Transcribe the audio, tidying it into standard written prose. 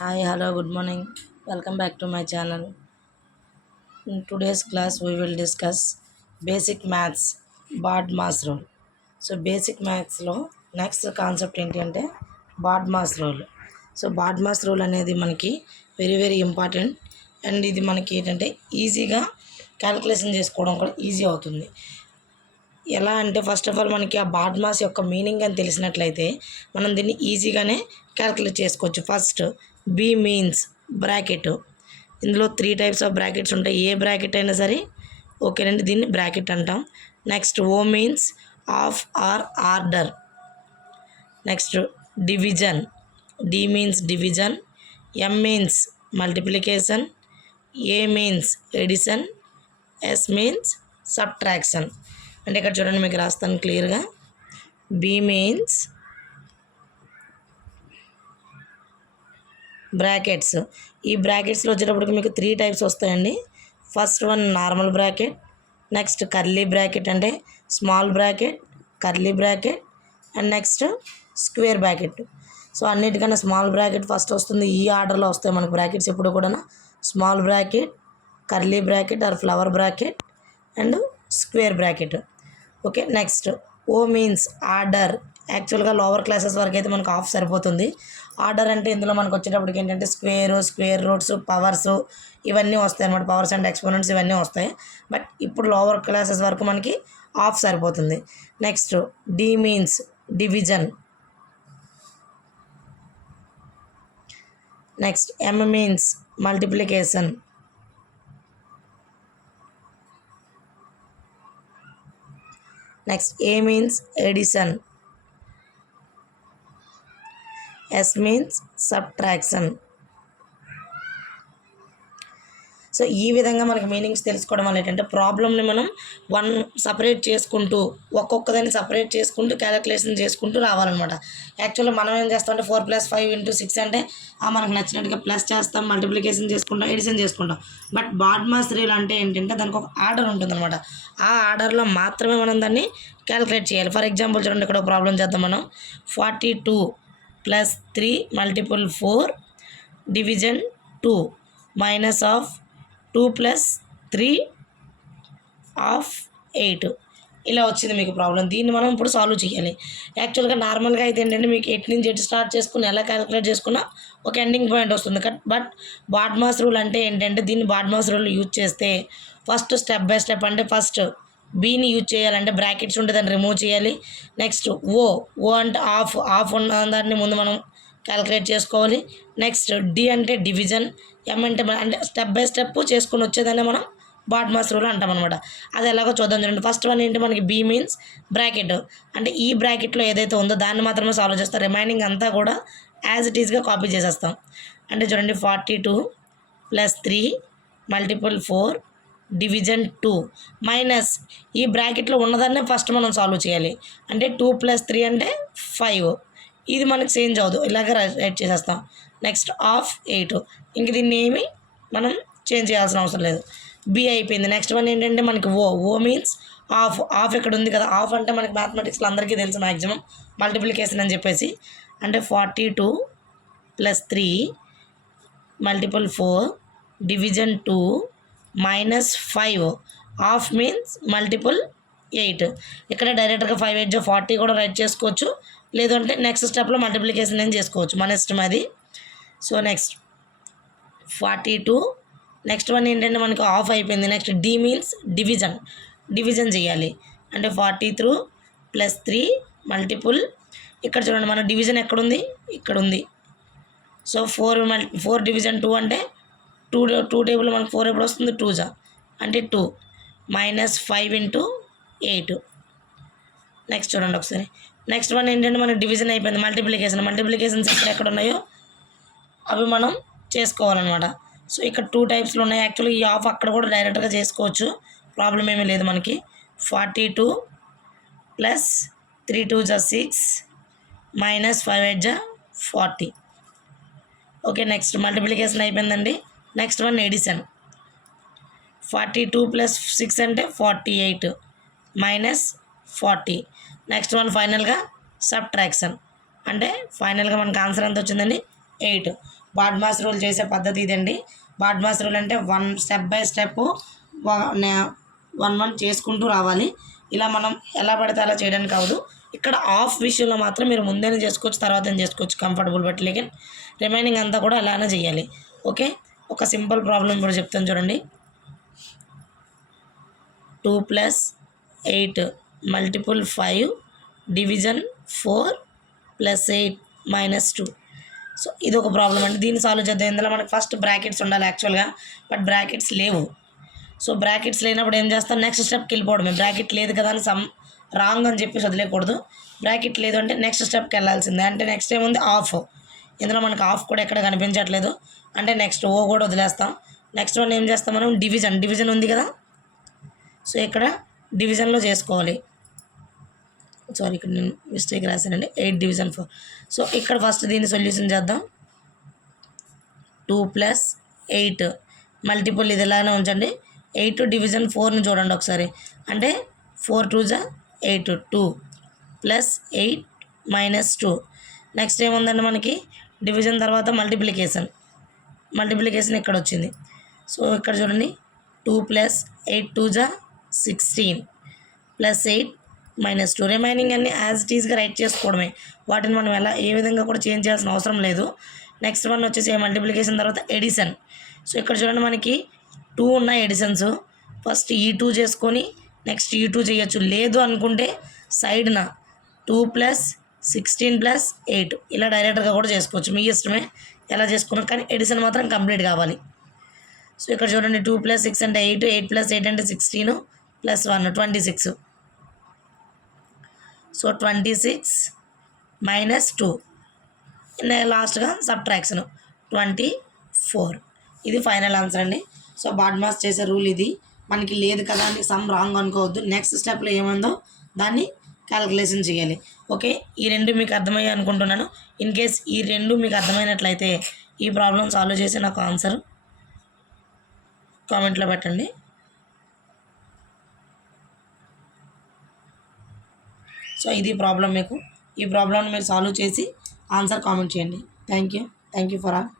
Hi, hello, good morning. Welcome back to my channel. In today's class, we will discuss basic maths, BODMAS rule. So basic మ్యాథ్స్లో next concept ఏంటి అంటే BODMAS rule. So BODMAS rule అనేది మనకి very very important. And ఇది మనకి ఏంటంటే ఈజీగా calculation చేసుకోవడం కూడా ఈజీ అవుతుంది. ఎలా అంటే ఫస్ట్ ఆఫ్ ఆల్ మనకి ఆ బాడ్ మాస్ యొక్క మీనింగ్ అని తెలిసినట్లయితే మనం దీన్ని ఈజీగానే క్యాలిక్యులేట్ చేసుకోవచ్చు. ఫస్ట్ బి మీన్స్ బ్రాకెట్, ఇందులో 3 టైప్స్ ఆఫ్ బ్రాకెట్స్ ఉంటాయి. ఏ బ్రాకెట్ అయినా సరే ఓకేనండి, దీన్ని బ్రాకెట్ అంటాం. Next O means of or order. Next division, D means division, M means multiplication, A means addition, S means subtraction. అంటే ఇక్కడ చూడండి, మీకు రాస్తాను క్లియర్గా. B means brackets. ఈ బ్రాకెట్స్లో వచ్చేటప్పటికి మీకు 3 టైప్స్ వస్తాయండి. First one normal bracket, next curly bracket అంటే small bracket, curly bracket, and next square bracket. So అన్నిటికన్నా స్మాల్ బ్రాకెట్ ఫస్ట్ వస్తుంది. ఈ ఆర్డర్లో వస్తాయి మనకు బ్రాకెట్స్ ఎప్పుడు కూడా. Small bracket, curly bracket or flower bracket, and square bracket. Okay, next O means order. యాక్చువల్గా లోవర్ క్లాసెస్ వరకు అయితే మనకు ఆఫ్ సరిపోతుంది. ఆర్డర్ అంటే ఇందులో మనకు వచ్చేటప్పటికి ఏంటంటే స్క్వేర్ రూట్స్, పవర్స్ ఇవన్నీ వస్తాయి అన్నమాట. పవర్స్ అండ్ ఎక్స్పోనెంట్స్ ఇవన్నీ వస్తాయి. బట్ ఇప్పుడు లోవర్ క్లాసెస్ వరకు మనకి ఆఫ్ సరిపోతుంది. Next D means division. Next M means multiplication. Next A means addition, S means subtraction. So ఈ విధంగా మనకి మీనింగ్స్ తెలుసుకోవడం వల్ల ఏంటంటే ప్రాబ్లమ్ని మనం సపరేట్ చేసుకుంటూ ఒక్కొక్కదాన్ని సపరేట్ చేసుకుంటూ క్యాలిక్యులేషన్ చేసుకుంటూ రావాలన్నమాట. యాక్చువల్గా మనం ఏం చేస్తామంటే 4 + 5 × 6 అంటే మనకు నచ్చినట్టుగా ప్లస్ చేస్తాం, మల్టిప్లికేషన్ చేసుకుంటాం, ఎడిషన్ చేసుకుంటాం. బట్ బాడ్ మాస్ రూల్ అంటే ఏంటంటే దానికి ఒక ఆర్డర్ ఉంటుందన్నమాట. ఆ ఆర్డర్లో మాత్రమే మనం దాన్ని క్యాలిక్యులేట్ చేయాలి. ఫర్ ఎగ్జాంపుల్ చూడండి, ఇక్కడ ఒక ప్రాబ్లం చేద్దాం మనం. 42 + 3 × 4 డివిజన్ 2 మైనస్ ఆఫ్ 2 + 3 ఆఫ్ 8 ఇలా వచ్చింది మీకు ప్రాబ్లం. దీన్ని మనం ఇప్పుడు సాల్వ్ చేయాలి. యాక్చువల్గా నార్మల్గా అయితే ఏంటంటే మీకు 8 నుంచి 8 స్టార్ట్ చేసుకుని ఎలా క్యాలిక్యులేట్ చేసుకున్నా ఒక ఎండింగ్ పాయింట్ వస్తుంది. బట్ బాడ్ మాస్ రూల్ అంటే ఏంటంటే దీన్ని బాడ్ మాస్ రూల్ యూజ్ చేస్తే ఫస్ట్ స్టెప్ బై స్టెప్ అంటే ఫస్ట్ బీని యూజ్ చేయాలంటే బ్రాకెట్స్ ఉంటే దాన్ని రిమూవ్ చేయాలి. నెక్స్ట్ ఓ అంటే ఆఫ్ ఉన్న దాన్ని ముందు మనం క్యాలిక్యులేట్ చేసుకోవాలి. నెక్స్ట్ డి అంటే డివిజన్, ఎం అంటే స్టెప్ బై స్టెప్ చేసుకొని వచ్చేదాన్ని మనం బాడ్ మాస్ రూల్ అంటాం అనమాట. అది ఎలాగో చూద్దాం చూడండి. ఫస్ట్ వన్ ఏంటి, మనకి బి మీన్స్ బ్రాకెట్. అంటే ఈ బ్రాకెట్లో ఏదైతే ఉందో దాన్ని మాత్రమే సాల్వ్ చేస్తాం. రిమైనింగ్ అంతా కూడా యాజ్ ఇట్ ఈస్గా కాపీ చేసేస్తాం. అంటే చూడండి, 42 + 3 × 4 డివిజన్ 2 మైనస్ ఈ బ్రాకెట్లో ఉన్నదాన్నే ఫస్ట్ మనం సాల్వ్ చేయాలి. అంటే 2 + 3 అంటే 5. ఇది మనకి చేంజ్ అవ్వదు, ఇలాగ రైట్ చేసేస్తాం. Next of 8. ఇంక దీన్ని ఏమి మనం చేంజ్ చేయాల్సిన అవసరం లేదు. బి అయిపోయింది. నెక్స్ట్ వన్ ఏంటంటే మనకి ఓ మీన్స్ ఆఫ్ ఇక్కడ ఉంది కదా. ఆఫ్ అంటే మనకి మ్యాథమెటిక్స్లో అందరికీ తెలుసు మ్యాక్సిమం మల్టిప్లికేషన్ అని చెప్పేసి. అంటే 42 + 3 × 4 division 2 minus 5 of means multiple 8. ఇక్కడ డైరెక్ట్గా 5 8 40 కూడా రైట్ చేసుకోవచ్చు, లేదంటే నెక్స్ట్ స్టెప్లో మల్టిప్లికేషన్ ఏం చేసుకోవచ్చు, మన ఇష్టం అది. So next 42. నెక్స్ట్ వన్ ఏంటంటే మనకు ఆఫ్ అయిపోయింది. నెక్స్ట్ డి మీన్స్ డివిజన్ చేయాలి. అంటే 43 + 3 మల్టిపుల్, ఇక్కడ చూడండి మన డివిజన్ ఎక్కడుంది, ఇక్కడ ఉంది. సో 4 డివిజన్ 2 అంటే 2 టేబుల్ మనకు 4 ఎప్పుడు వస్తుంది, 2 అంటే 2 మైనస్ 5 × 8. నెక్స్ట్ చూడండి ఒకసారి. నెక్స్ట్ వన్ ఏంటంటే మనకు డివిజన్ అయిపోయింది. మల్టిప్లికేషన్స్ ఎక్కడ ఉన్నాయో అవి మనం చేసుకోవాలన్నమాట. సో ఇక్కడ 2 టైప్స్లో ఉన్నాయి. యాక్చువల్గా ఈ ఆఫ్ అక్కడ కూడా డైరెక్ట్గా చేసుకోవచ్చు, ప్రాబ్లం ఏమీ లేదు మనకి. 42 + 3 2 6 మైనస్ 5 8 40. ఓకే, నెక్స్ట్ మల్టిప్లికేషన్ అయిపోయిందండి. Next one addition. 42 + 6 అంటే 48 మైనస్ 40. నెక్స్ట్ వన్ ఫైనల్గా సబ్ట్రాక్షన్. అంటే ఫైనల్గా మనకు ఆన్సర్ ఎంత వచ్చిందండి, 8. బాడ్మాస్ రూల్ చేసే పద్ధతి ఇదండి. బాడ్మాస్ రూల్ అంటే స్టెప్ బై స్టెప్ వన్ చేసుకుంటూ రావాలి. ఇలా మనం ఎలా పడితే అలా చేయడానికి కావదు. ఇక్కడ ఆఫ్ విషయంలో మాత్రం మీరు ముందేనే చేసుకోవచ్చు, తర్వాత చేసుకోవచ్చు కంఫర్టబుల్ బట్ లేకిన్ రిమైనింగ్ అంతా కూడా అలానే చేయాలి. ఓకే, ఒక సింపుల్ ప్రాబ్లం కూడా చెప్తాను చూడండి. 2 + 8 మల్టిపుల్ 5 డివిజన్ 4 + 8 - 2. సో ఇది ఒక ప్రాబ్లం అండి. దీన్ని సాల్వ్ చేద్దాం. ఇందులో మనకు ఫస్ట్ బ్రాకెట్స్ ఉండాలి యాక్చువల్గా, బట్ బ్రాకెట్స్ లేవు. సో బ్రాకెట్స్ లేనప్పుడు ఏం చేస్తాం, నెక్స్ట్ స్టెప్కి వెళ్ళిపోవడమే. బ్రాకెట్ లేదు కదా అని రాంగ్ అని చెప్పి వదిలేయకూడదు. బ్రాకెట్ లేదు అంటే నెక్స్ట్ స్టెప్కి వెళ్ళాల్సిందే. అంటే నెక్స్ట్ ఏముంది, ఆఫ్. ఇందులో మనకు ఆఫ్ కూడా ఎక్కడ కనిపించట్లేదు, అంటే నెక్స్ట్ ఓ కూడా వదిలేస్తాం. నెక్స్ట్ వన్ ఏం చేస్తాం మనం, డివిజన్ ఉంది కదా. సో ఇక్కడ డివిజన్లో చేసుకోవాలి. సారీ, ఇక్కడ నేను మిస్టేక్ రాశానండి. 8 డివిజన్ 4. సో ఇక్కడ ఫస్ట్ దీన్ని సొల్యూషన్ చేద్దాం. 2 + 8 మల్టిపుల్ ఇది ఇలానే ఉంచండి. 8 డివిజన్ 4ని చూడండి ఒకసారి. అంటే 4 2 = 8, 2 + 8 - 2. నెక్స్ట్ ఏముందండి మనకి, డివిజన్ తర్వాత మల్టిప్లికేషన్ ఇక్కడ వచ్చింది. సో ఇక్కడ చూడండి, 2 + 8 2 = 16 + 8 - 2. రిమైనింగ్ అన్ని యాజ్ ఇట్ ఈస్గా రైట్ చేసుకోవడమే. వాటిని మనం ఏ విధంగా కూడా చేంజ్ చేయాల్సిన అవసరం లేదు. నెక్స్ట్ వన్ వచ్చేసి మల్టిప్లికేషన్ తర్వాత ఎడిషన్. సో ఇక్కడ చూడండి మనకి 2 ఉన్నాయి ఎడిషన్స్. ఫస్ట్ ఈ 2 చేసుకొని నెక్స్ట్ ఈ 2 చేయొచ్చు. లేదు అనుకుంటే సైడ్న 2 + 16 + 8 ఇలా డైరెక్ట్గా కూడా చేసుకోవచ్చు, మీ ఇష్టమే ఎలా చేసుకున్నాం, కానీ ఎడిషన్ మాత్రం కంప్లీట్ కావాలి. సో ఇక్కడ చూడండి, 2 + 6 అంటే 8, 8 + 8 అంటే 16 + 1 26. సో 26 - 2. లాస్ట్గా సబ్ట్రాక్షన్ 24. ఇది ఫైనల్ ఆన్సర్ అండి. సో బాడ్మాస్ చేసే రూల్ ఇది. మనకి లేదు కదా అని రాంగ్ అనుకోవద్దు. నెక్స్ట్ స్టెప్లో ఏముందో దాన్ని క్యాలిక్యులేషన్ చేయాలి. ఓకే, ఈ రెండు మీకు అర్థమయ్యాయి అనుకుంటున్నాను. ఇన్ కేస్ ఈ రెండు మీకు అర్థమైనట్లయితే ఈ ప్రాబ్లం సాల్వ్ చేసి నాకు ఆన్సర్ కామెంట్లో పెట్టండి. సో ఇది ప్రాబ్లం. మీకు ఈ ప్రాబ్లమ్ని మీరు సాల్వ్ చేసి ఆన్సర్ కామెంట్ చేయండి. Thank you for all.